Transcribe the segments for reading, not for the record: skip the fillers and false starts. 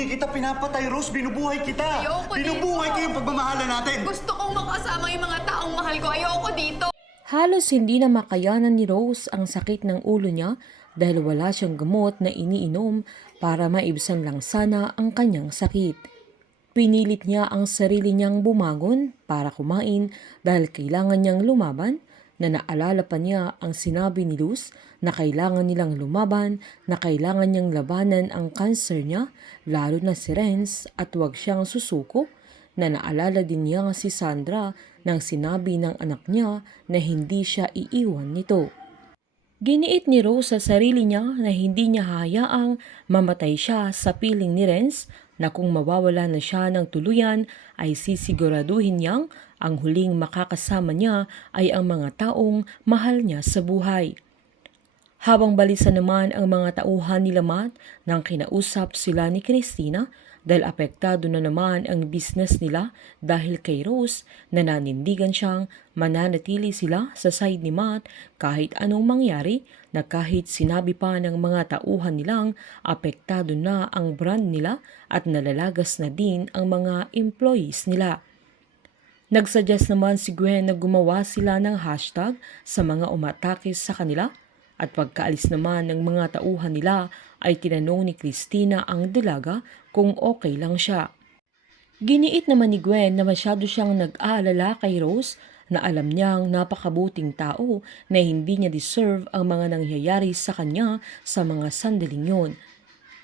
Hindi kita pinapatay, Rose. Binubuhay kita. Ayoko Binubuhay dito. ko yung pagmamahalan natin. Gusto kong makasama yung mga taong mahal ko. Ayoko dito. Halos hindi na makayanan ni Rose ang sakit ng ulo niya dahil wala siyang gamot na iniinom para maibsan lang sana ang kanyang sakit. Pinilit niya ang sarili niyang bumangon para kumain dahil kailangan niyang lumaban, na naalala pa niya ang sinabi ni Luz na kailangan nilang lumaban, na kailangan niyang labanan ang cancer niya, lalo na si Renz, at huwag siyang susuko, na naalala din niya si Sandra nang sinabi ng anak niya na hindi siya iiwan nito. Giniit ni Rose sa sarili niya na hindi niya hayaang mamatay siya sa piling ni Renz, na kung mawawala na siya ng tuluyan ay sisiguraduhin niyang ang huling makakasama niya ay ang mga taong mahal niya sa buhay. Habang balisa naman ang mga tauhan nila Matt nang kinausap sila ni Christina dahil apektado na naman ang business nila dahil kay Rose, nananindigan siyang mananatili sila sa side ni Matt kahit anong mangyari, na kahit sinabi pa ng mga tauhan nilang apektado na ang brand nila at nalalagas na din ang mga employees nila. Nagsuggest naman si Gwen na gumawa sila ng hashtag sa mga umatake sa kanila, at pagkaalis naman ng mga tauhan nila ay tinanong ni Christina ang dalaga kung okay lang siya. Giniit naman ni Gwen na masyado siyang nag-aalala kay Rose, na alam niyang napakabuting tao na hindi niya deserve ang mga nangyayari sa kanya sa mga sandaling yun.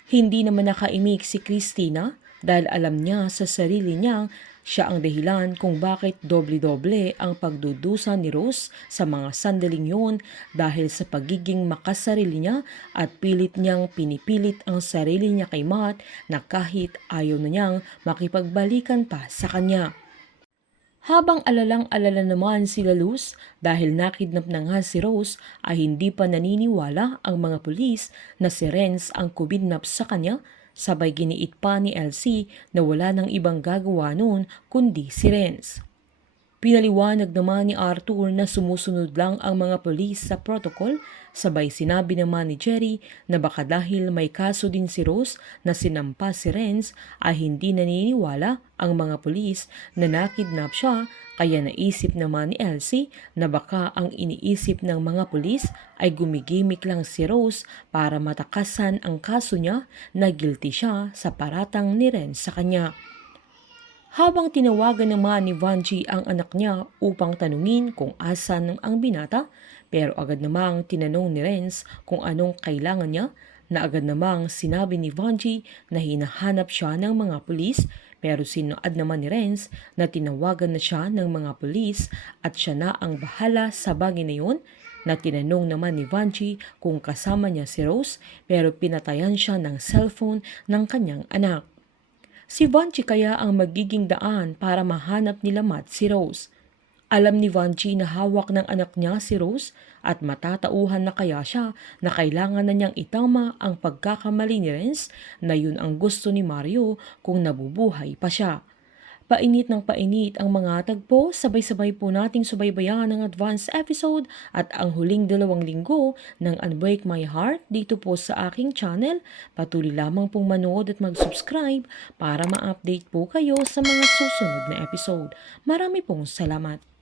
Hindi naman nakaimik si Christina dahil alam niya sa sarili niyang siya ang dahilan kung bakit doble-doble ang pagdudusa ni Rose sa mga sandaling yun, dahil sa pagiging makasarili niya at pilit niyang pinipilit ang sarili niya kay Matt na kahit ayaw na niyang makipagbalikan pa sa kanya. Habang alalang-alala naman sila Luz dahil nakidnap na nga si Rose, ay hindi pa naniniwala ang mga pulis na si Renz ang kumidnap sa kanya. Sabay giniit pa ni Elsie na wala nang ibang gagawa noon kundi si Renz. Pinaliwanag naman ni Arthur na sumusunod lang ang mga pulis sa protocol, sabay sinabi naman ni Jerry na baka dahil may kaso din si Rose na sinampa si Renz ay hindi naniniwala ang mga pulis na nakidnap siya, kaya naisip naman ni Elsie na baka ang iniisip ng mga pulis ay gumigimik lang si Rose para matakasan ang kaso niya na guilty siya sa paratang ni Renz sa kanya. Habang tinawagan naman ni Vanji ang anak niya upang tanungin kung asan ang binata, pero agad namang tinanong ni Renz kung anong kailangan niya, na agad namang sinabi ni Vanji na hinahanap siya ng mga pulis, pero sinuad naman ni Renz na tinawagan na siya ng mga pulis at siya na ang bahala sa bagay na yun, na tinanong naman ni Vanji kung kasama niya si Rose, pero pinatayan siya ng cellphone ng kanyang anak. Si Vanji kaya ang magiging daan para mahanap nila Matt si Rose. Alam ni Vanji na hawak ng anak niya si Rose at matatauhan na kaya siya na kailangan na niyang itama ang pagkakamali ni Renz, na yun ang gusto ni Mario kung nabubuhay pa siya. Painit ng painit ang mga tagpo, sabay-sabay po nating subaybayan ang advance episode at ang huling 2 linggo ng Unbreak My Heart dito po sa aking channel. Patuloy lamang pong manood at mag-subscribe para ma-update po kayo sa mga susunod na episode. Marami pong salamat.